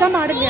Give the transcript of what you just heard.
നിൽക്കാൻ പാടില്ല.